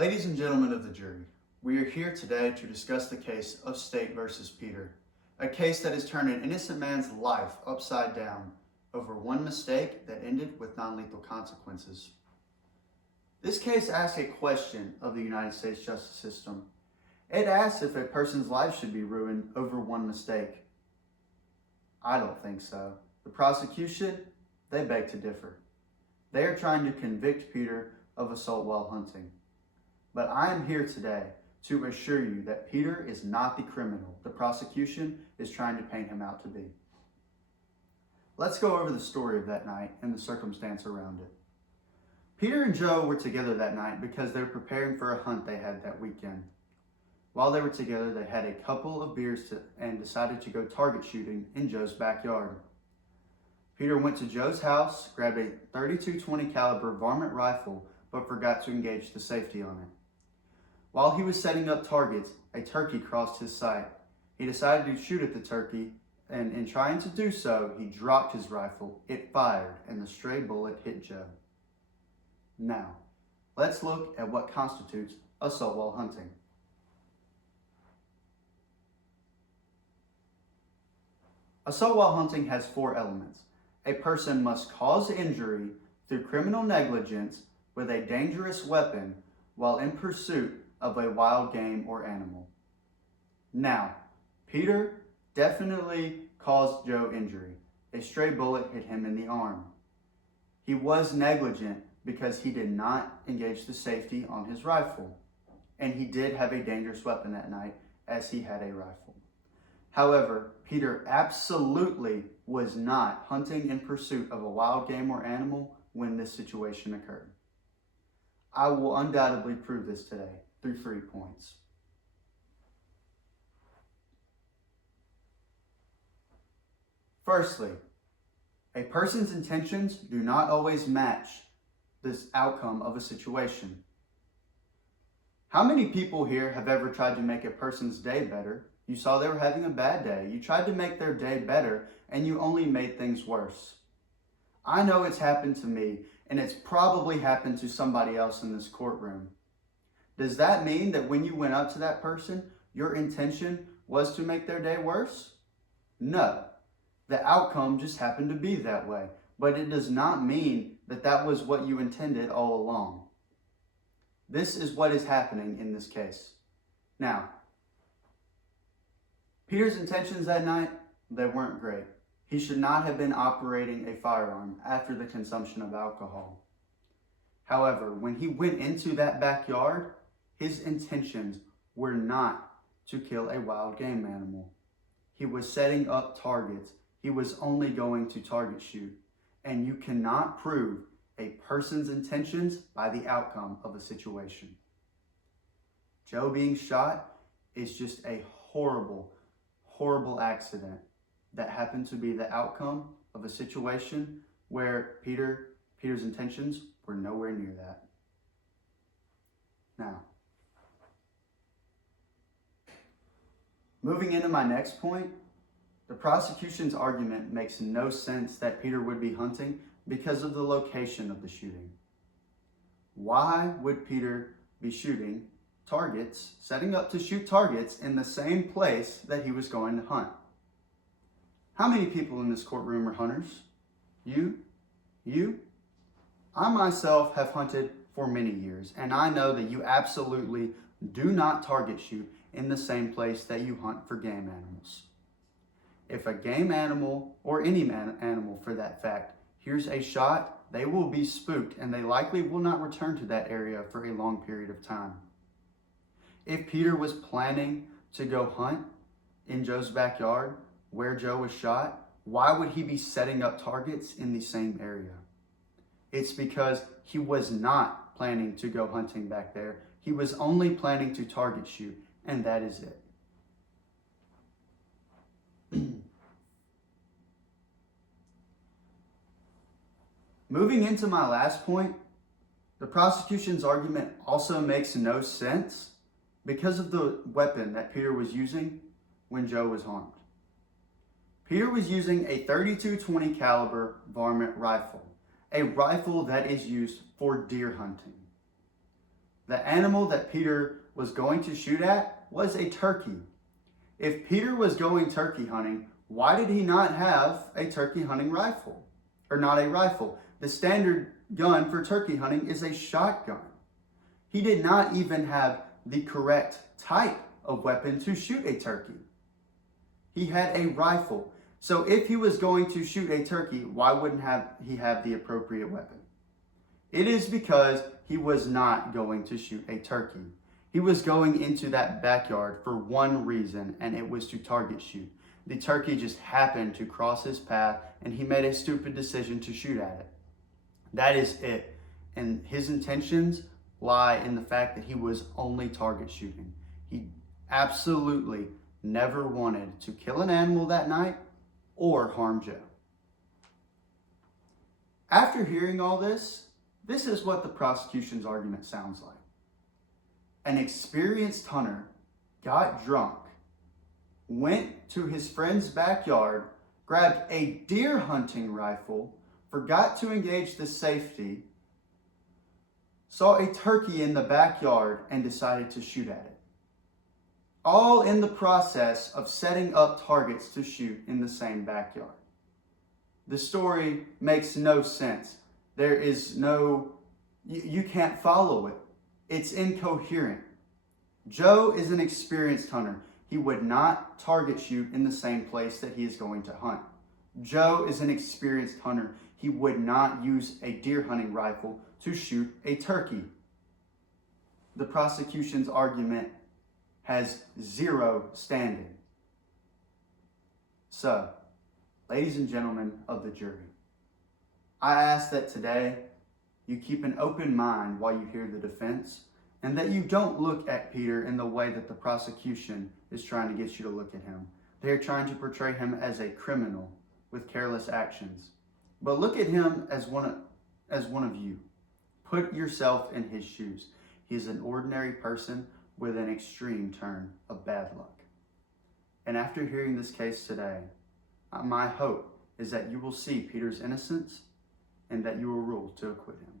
Ladies and gentlemen of the jury, we are here today to discuss the case of State versus Peter, a case that has turned an innocent man's life upside down over one mistake that ended with non-lethal consequences. This case asks a question of the United States justice system. It asks if a person's life should be ruined over one mistake. I don't think so. The prosecution, they beg to differ. They are trying to convict Peter of assault while hunting. But I am here today to assure you that Peter is not the criminal the prosecution is trying to paint him out to be. Let's go over the story of that night and the circumstance around it. Peter and Joe were together that night because they were preparing for a hunt they had that weekend. While they were together, they had a couple of beers and decided to go target shooting in Joe's backyard. Peter went to Joe's house, grabbed a .32-20 caliber varmint rifle, but forgot to engage the safety on it. While he was setting up targets, a turkey crossed his sight. He decided to shoot at the turkey, and in trying to do so, he dropped his rifle. It fired, and the stray bullet hit Joe. Now, let's look at what constitutes assault while hunting. Assault while hunting has four elements. A person must cause injury through criminal negligence with a dangerous weapon while in pursuit of a wild game or animal. Now, Peter definitely caused Joe injury. A stray bullet hit him in the arm. He was negligent because he did not engage the safety on his rifle. And he did have a dangerous weapon that night as he had a rifle. However, Peter absolutely was not hunting in pursuit of a wild game or animal when this situation occurred. I will undoubtedly prove this today through 3 points. Firstly, a person's intentions do not always match this outcome of a situation. How many people here have ever tried to make a person's day better? You saw they were having a bad day. You tried to make their day better, and you only made things worse. I know it's happened to me, and it's probably happened to somebody else in this courtroom. Does that mean that when you went up to that person, your intention was to make their day worse? No. The outcome just happened to be that way, but it does not mean that that was what you intended all along. This is what is happening in this case. Now, Peter's intentions that night, they weren't great. He should not have been operating a firearm after the consumption of alcohol. However, when he went into that backyard, his intentions were not to kill a wild game animal. He was setting up targets. He was only going to target shoot. And you cannot prove a person's intentions by the outcome of a situation. Joe being shot is just a horrible accident that happened to be the outcome of a situation where Peter's intentions were nowhere near that. Now, moving into my next point, the prosecution's argument makes no sense that Peter would be hunting because of the location of the shooting. Why would Peter be shooting targets, setting up to shoot targets in the same place that he was going to hunt? How many people in this courtroom are hunters? You? I myself have hunted for many years, and I know that you absolutely do not target shoot in the same place that you hunt for game animals. If a game animal, or any animal for that fact, hears a shot, they will be spooked and they likely will not return to that area for a long period of time. If Peter was planning to go hunt in Joe's backyard where Joe was shot, why would he be setting up targets in the same area? It's because he was not planning to go hunting back there. He was only planning to target shoot, and that is it. Moving into my last point, the prosecution's argument also makes no sense because of the weapon that Peter was using when Joe was harmed. Peter was using a .32-20 caliber varmint rifle, a rifle that is used for deer hunting. The animal that Peter was going to shoot at was a turkey. If Peter was going turkey hunting, why did he not have a turkey hunting rifle? Or not a rifle. The standard gun for turkey hunting is a shotgun. He did not even have the correct type of weapon to shoot a turkey. He had a rifle. So if he was going to shoot a turkey, why wouldn't he have the appropriate weapon? It is because he was not going to shoot a turkey. He was going into that backyard for one reason, and it was to target shoot. The turkey just happened to cross his path, and he made a stupid decision to shoot at it. That is it. And his intentions lie in the fact that he was only target shooting. He absolutely never wanted to kill an animal that night or harm Joe. After hearing all this, this is what the prosecution's argument sounds like. An experienced hunter got drunk, went to his friend's backyard, grabbed a deer hunting rifle, forgot to engage the safety, saw a turkey in the backyard, and decided to shoot at it. All in the process of setting up targets to shoot in the same backyard. The story makes no sense. There is no, you can't follow it. It's incoherent. Joe is an experienced hunter. He would not target shoot in the same place that he is going to hunt. Joe is an experienced hunter. He would not use a deer hunting rifle to shoot a turkey. The prosecution's argument has zero standing. So, ladies and gentlemen of the jury, I ask that today you keep an open mind while you hear the defense, and that you don't look at Peter in the way that the prosecution is trying to get you to look at him. They are trying to portray him as a criminal with careless actions. But look at him as one of you. Put yourself in his shoes. He is an ordinary person with an extreme turn of bad luck. And after hearing this case today, my hope is that you will see Peter's innocence and that you will rule to acquit him.